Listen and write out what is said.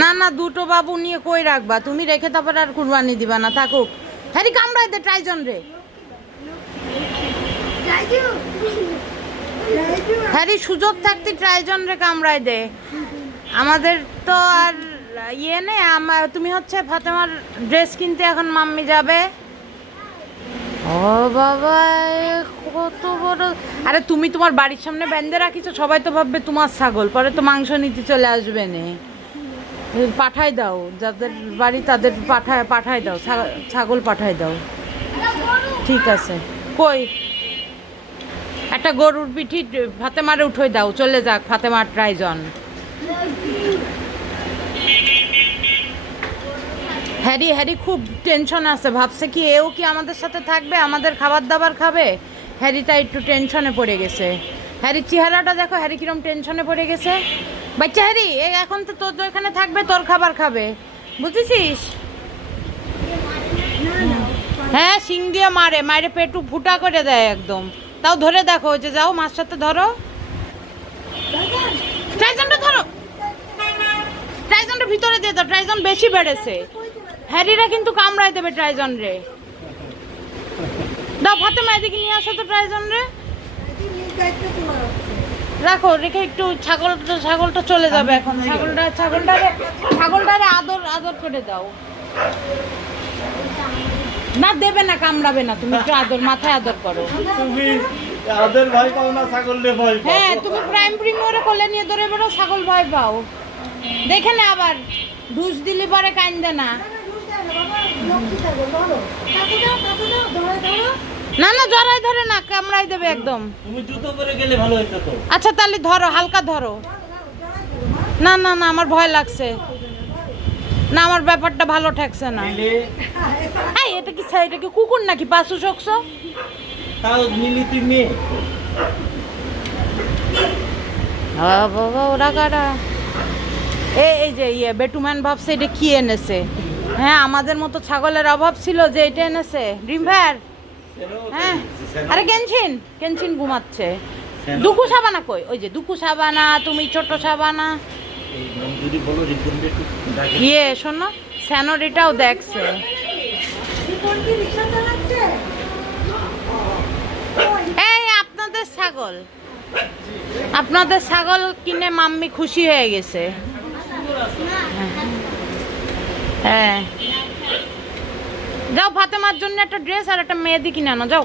না না, দুটো বাবু নিয়ে কই রাখবা তুমি? রেখে তারপর আর কুরবানি দিবা না, থাকুক। হ্যারি কামড়ায় দে ট্রাইজন রে। হ্যারি সুযোগ থাকতে ট্রাইজন রে কামড়ায় দে। আমাদের তো আর ইয়ে নেই। তুমি হচ্ছে ফাতেমার ড্রেস কিনতে এখন মাম্মি যাবে। ও বাবা, কত বড়! আরে তুমি তোমার বাড়ির সামনে বেঁধে রাখিছো, সবাই তো ভাববে তোমার ছাগল, পরে তো মাংস নিতে চলে আসবে নে। পাঠাই দাও, যাদের বাড়ি তাদের পাঠাই দাও, ছাগল পাঠাই দাও। ঠিক আছে। কই একটা গরুর পিঠি ফাতেমারে উঠোই দাও, চলে যাক ফাতেমার ট্রাইজন। হ্যারি হ্যারি খুব টেনশন আছে, ভাবছে কি এও কি আমাদের সাথে থাকবে, আমাদের খাবার দাবার খাবে। হ্যারিটা একটু টেনশনে পড়ে গেছে। হ্যারির চেহারাটা দেখো, হ্যারি কিরম টেনশনে পড়ে গেছে। বাচ্চা হ্যারি, এখন তো তোর এখানে থাকবে, তোর খাবার খাবে, বুঝেছিস? হ্যাঁ, শিং দিয়ে মারে, মারে পেটু ফুটা করে দেয় একদম। তাও ধরে দেখো, যে যাও মার সাথে ধরো, ট্রাইজনটা ধরো, ট্রাইজনটা ভিতরে দিয়ে দাও, ট্রাইজন বেশি বেড়েছে। হ্যারিরা কিন্তু কামড়ায় দেবে ট্রাইজন রে। দাও ফাতেমা, এদিকে নিয়ে আসো তো ট্রাইজন রে। রাখো, রেখে একটু ছাগলটা চলে যাবে এখন। ছাগলটারে আদর আদর করে দাও। না দেবে না, কামড়াবে না, তুমি একটু আদর, মাথায় আদর করো। তুমি আদর ভয় পাও না, ছাগলে ভয় পাও। হ্যাঁ, তুমি প্রাইম প্রিমিয়ারে কোলে নিয়ে ধরে বেরো, ছাগল ভয় পাও। দেখে না আবার ঢুস দিলি পরে কাইন্দে না। না না, জড়াই ধরে না, কামড়াই দেবে একদম। তুমি জুতো পরে গেলে ভালো হতো তো। আচ্ছা তাহলে ধরো, হালকা ধরো। না না না, আমার ভয় লাগছে না, আমার ব্যাপারটা ভালো ঠেকছে না। এই এটা কি কুকুর নাকি পাশু শোকছো? তাও মিলি তুই মেয়ে। বাবা, ওরা কারা? এই যে বেটুম্যান ভাবছে এটা কি এনেছে। হ্যাঁ, আমাদের মতো ছাগলের অভাব ছিল যে এটা এনেছে ড্রিম ভার। হ্যাঁ, আরে কেনছিন ঘুমাচ্ছে। দুকু সাবানা কই? ওই যে দুকু সাবানা, তুমি ছোট সাবানা। শোনো, স্যানোরিটাও দেখছে। এই আপনাদের ছাগল কিনে মাম্মি খুশি হয়ে গেছে। হ্যাঁ, যাও ফাতেমার জন্য একটা ড্রেস আর একটা মেহেদি কিনে আনো, যাও।